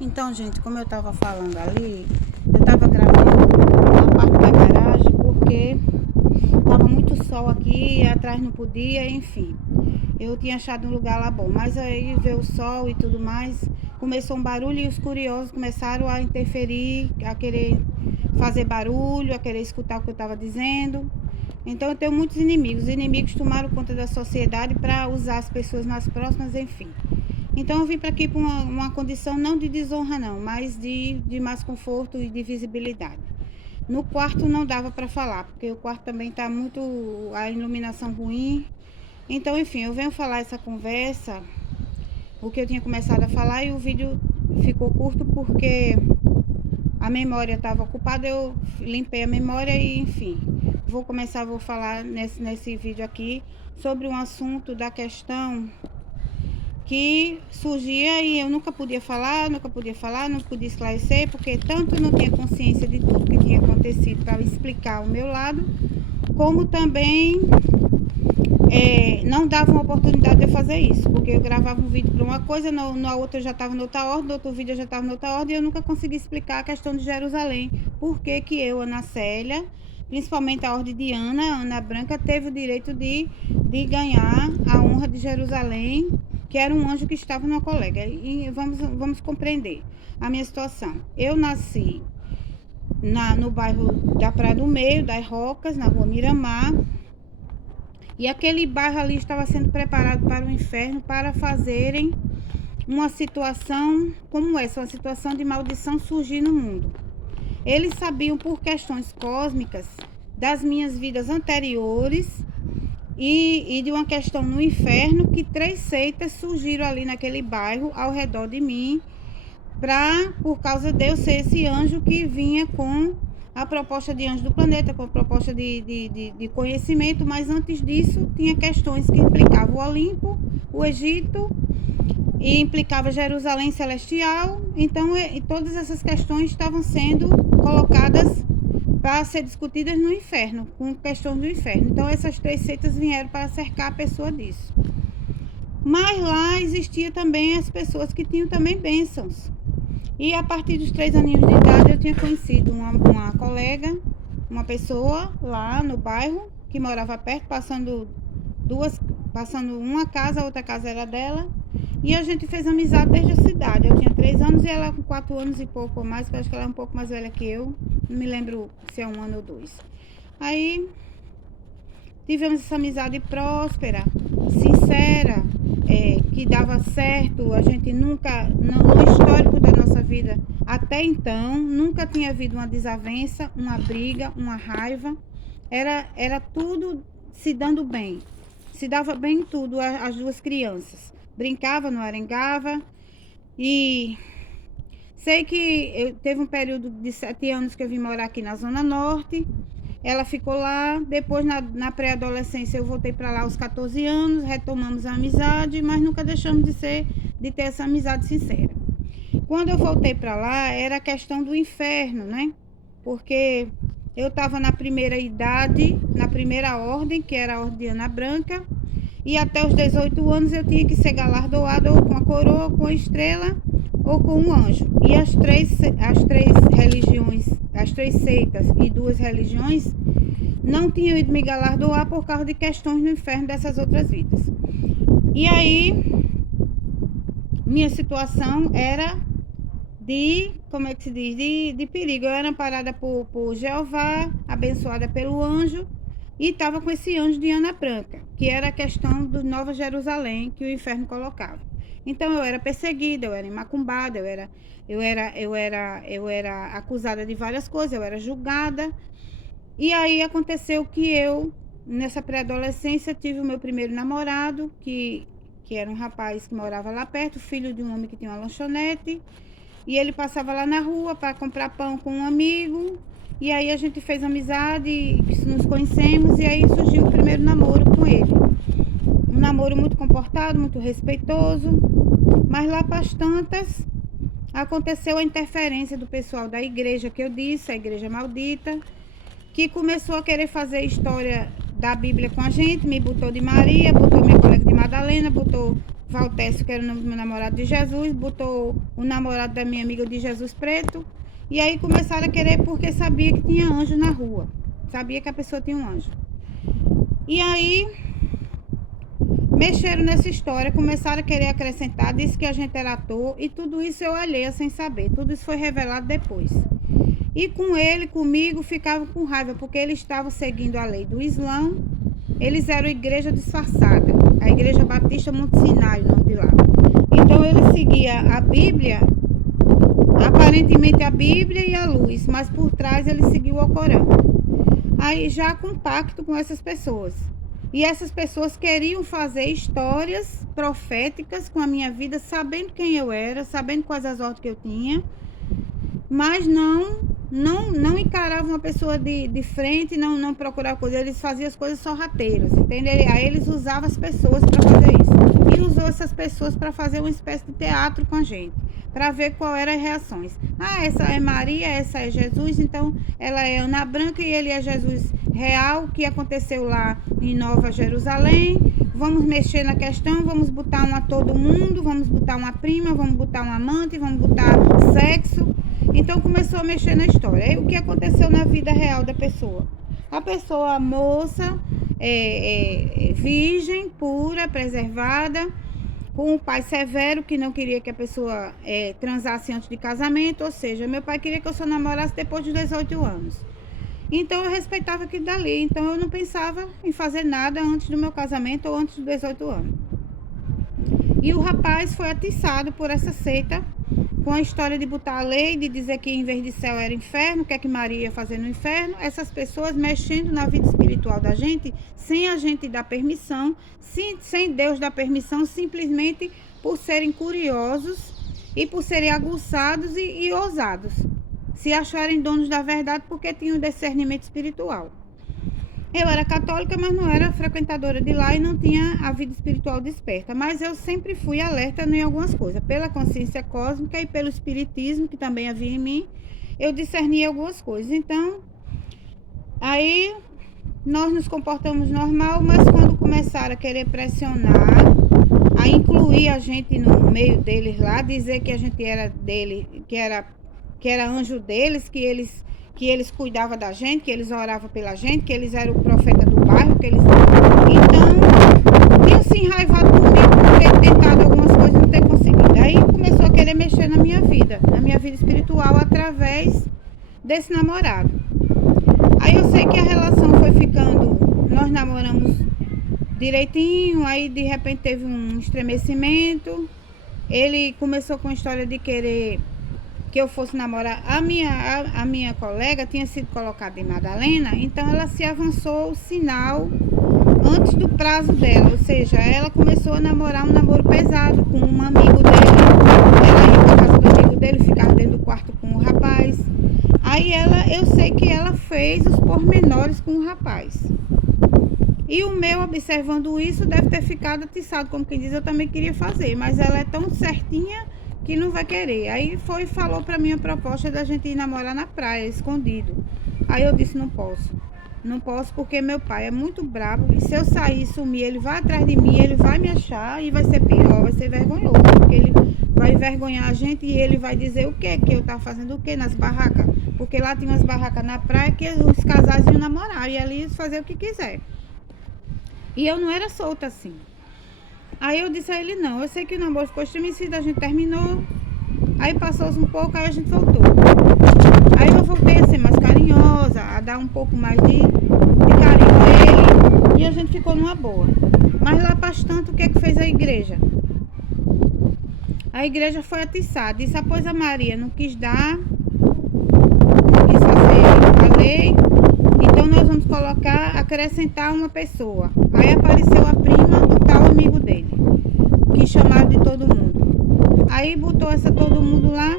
Então, gente, como eu tava falando ali, eu tava gravando a parte da garagem porque tava muito sol aqui, atrás não podia, enfim. Eu tinha achado um lugar lá bom, mas aí veio o sol e tudo mais, começou um barulho e os curiosos começaram a interferir, a querer fazer barulho, a querer escutar o que eu estava dizendo. Então eu tenho muitos inimigos. Os inimigos tomaram conta da sociedade para usar as pessoas mais próximas, enfim. Então eu vim para aqui para uma condição não de desonra não, mas de mais conforto e de visibilidade. No quarto não dava para falar, porque o quarto também está muito, a iluminação ruim. Então, enfim, eu venho falar essa conversa, o que eu tinha começado a falar, e o vídeo ficou curto porque a memória estava ocupada, eu limpei a memória e, enfim, vou falar nesse vídeo aqui sobre um assunto da questão que surgia e eu nunca podia falar, não podia esclarecer, porque tanto não tinha consciência de tudo que tinha acontecido para explicar o meu lado, como também não dava uma oportunidade de eu fazer isso, porque eu gravava um vídeo para uma coisa, na outra eu já estava noutra ordem, no outro vídeo eu já estava noutra ordem, e eu nunca consegui explicar a questão de Jerusalém, por que eu, Ana Célia, principalmente a ordem de Ana Branca, teve o direito de ganhar a honra de Jerusalém, que era um anjo que estava numa colega. E vamos compreender a minha situação. Eu nasci no bairro da Praia do Meio, das Rocas, na rua Miramar, e aquele bairro ali estava sendo preparado para o inferno, para fazerem uma situação como essa, uma situação de maldição surgir no mundo. Eles sabiam por questões cósmicas das minhas vidas anteriores e de uma questão no inferno, que 3 seitas surgiram ali naquele bairro ao redor de mim, por causa de eu ser esse anjo que vinha com a proposta de anjo do planeta, com a proposta de conhecimento, mas antes disso tinha questões que implicavam o Olimpo, o Egito, e implicava Jerusalém celestial. Então todas essas questões estavam sendo colocadas para ser discutidas no inferno, com questões do inferno. Então essas 3 seitas vieram para cercar a pessoa disso. Mas lá existia também as pessoas que tinham também bênçãos. E a partir dos 3 aninhos de idade eu tinha conhecido uma colega, uma pessoa lá no bairro, que morava perto, passando uma casa, a outra casa era dela. E a gente fez amizade desde a cidade. Eu tinha 3 anos e ela com 4 anos e pouco ou mais, que eu acho que ela é um pouco mais velha que eu. Não me lembro se é 1 ano ou 2. Aí tivemos essa amizade próspera, sincera, que dava certo. A gente nunca, no histórico da nossa vida, até então, nunca tinha havido uma desavença, uma briga, uma raiva. Era tudo se dando bem. Se dava bem em tudo, as 2 crianças. Brincava, não arengava. E sei que teve um período de 7 anos que eu vim morar aqui na Zona Norte. Ela ficou lá, depois na pré-adolescência eu voltei para lá aos 14 anos, retomamos a amizade, mas nunca deixamos de ter essa amizade sincera. Quando eu voltei para lá, era a questão do inferno, né? Porque eu estava na primeira idade, na primeira ordem, que era a ordem de Ana Branca, e até os 18 anos eu tinha que ser galardoada ou com a coroa, ou com a estrela, ou com um anjo. E as três religiões, as 3 seitas e 2 religiões não tinham ido me galardoar por causa de questões no inferno dessas outras vidas. E aí, minha situação era como é que se diz, de perigo. Eu era amparada por Jeová, abençoada pelo anjo, e estava com esse anjo de Ana Branca, que era a questão do Nova Jerusalém que o inferno colocava. Então eu era perseguida, eu era macumbada, eu era acusada de várias coisas, eu era julgada. E aí aconteceu que eu, nessa pré-adolescência, tive o meu primeiro namorado, que era um rapaz que morava lá perto, filho de um homem que tinha uma lanchonete. E ele passava lá na rua para comprar pão com um amigo. E aí a gente fez amizade, nos conhecemos, e aí surgiu o primeiro namoro com ele. Um namoro muito comportado, muito respeitoso. Mas lá para as tantas, aconteceu a interferência do pessoal da igreja que eu disse, a igreja maldita, que começou a querer fazer história da Bíblia com a gente, me botou de Maria, botou minha colega de Madalena, botou Valtécio, que era o nome do meu namorado, de Jesus, botou o namorado da minha amiga de Jesus Preto, e aí começaram a querer porque sabia que tinha anjo na rua, sabia que a pessoa tinha um anjo. E aí mexeram nessa história, começaram a querer acrescentar, disse que a gente era ator, e tudo isso eu alheia sem saber, tudo isso foi revelado depois. E com ele, comigo, ficava com raiva, porque eles estavam seguindo a lei do Islã, eles eram igreja disfarçada, a Igreja Batista Monte Sinai, o nome de lá. Então ele seguia a Bíblia, aparentemente a Bíblia e a luz, mas por trás ele seguiu o Corão. Aí já com pacto com essas pessoas. E essas pessoas queriam fazer histórias proféticas com a minha vida, sabendo quem eu era, sabendo quais as ordens que eu tinha, mas não encaravam uma pessoa de frente, não procuravam coisa, eles faziam as coisas sorrateiras, entende? Aí eles usavam as pessoas para fazer isso. E usou essas pessoas para fazer uma espécie de teatro com a gente, para ver qual eram as reações. Ah, essa é Maria, essa é Jesus, então ela é Ana Branca e ele é Jesus real, que aconteceu lá em Nova Jerusalém. Vamos mexer na questão, vamos botar um ator do mundo, vamos botar uma prima, vamos botar um amante, vamos botar sexo. Então começou a mexer na história. Aí o que aconteceu na vida real da pessoa? A pessoa moça, virgem, pura, preservada, com um pai severo que não queria que a pessoa transasse antes de casamento, ou seja, meu pai queria que eu só namorasse depois dos 18 anos. Então eu respeitava aquilo dali, então eu não pensava em fazer nada antes do meu casamento ou antes dos 18 anos. E o rapaz foi atiçado por essa seita, com a história de botar a lei, de dizer que em vez de céu era inferno, o que é que Maria ia fazer no inferno, essas pessoas mexendo na vida espiritual da gente, sem a gente dar permissão, sem Deus dar permissão, simplesmente por serem curiosos e por serem aguçados e ousados, se acharem donos da verdade porque tinham discernimento espiritual. Eu era católica, mas não era frequentadora de lá e não tinha a vida espiritual desperta. Mas eu sempre fui alerta em algumas coisas. Pela consciência cósmica e pelo espiritismo, que também havia em mim, eu discernia algumas coisas. Então, aí nós nos comportamos normal, mas quando começaram a querer pressionar, a incluir a gente no meio deles lá, dizer que a gente era dele, que era anjo deles, que eles cuidavam da gente, que eles oravam pela gente, que eles eram o profeta do bairro, que eles... Então, tinham se enraivado comigo por ter tentado algumas coisas e não ter conseguido. Aí começou a querer mexer na minha vida espiritual, através desse namorado. Aí eu sei que a relação foi ficando... Nós namoramos direitinho, aí de repente teve um estremecimento. Ele começou com a história de querer que eu fosse namorar. A minha colega tinha sido colocada em Madalena, então ela se avançou o sinal antes do prazo dela, ou seja, ela começou a namorar um namoro pesado com um amigo dele. Ela ia para casa do amigo dele, ficava dentro do quarto com o rapaz. Aí eu sei que ela fez os pormenores com o rapaz. E o meu, observando isso, deve ter ficado atiçado, como quem diz, eu também queria fazer, mas ela é tão certinha que não vai querer. Aí foi e falou pra mim a proposta da gente ir namorar na praia, escondido. Aí eu disse, não posso porque meu pai é muito bravo e se eu sair e sumir, ele vai atrás de mim, ele vai me achar e vai ser pior, vai ser vergonhoso, porque ele vai envergonhar a gente e ele vai dizer o que eu tava fazendo o que nas barracas, porque lá tinha umas barracas na praia que os casais iam namorar e ali iam fazer o que quiser. E eu não era solta assim. Aí eu disse a ele, não, eu sei que o namoro ficou estremecido, a gente terminou. Aí passou-se um pouco, aí a gente voltou. Aí eu voltei a ser mais carinhosa, a dar um pouco mais de carinho a ele. E a gente ficou numa boa. Mas lá bastante, o que é que fez a igreja? A igreja foi atiçada. Disse, após a Maria não quis dar, não quis fazer a lei, então nós vamos acrescentar uma pessoa. Aí apareceu a prima do tal amigo dele, que chamaram de todo mundo. Aí botou todo mundo lá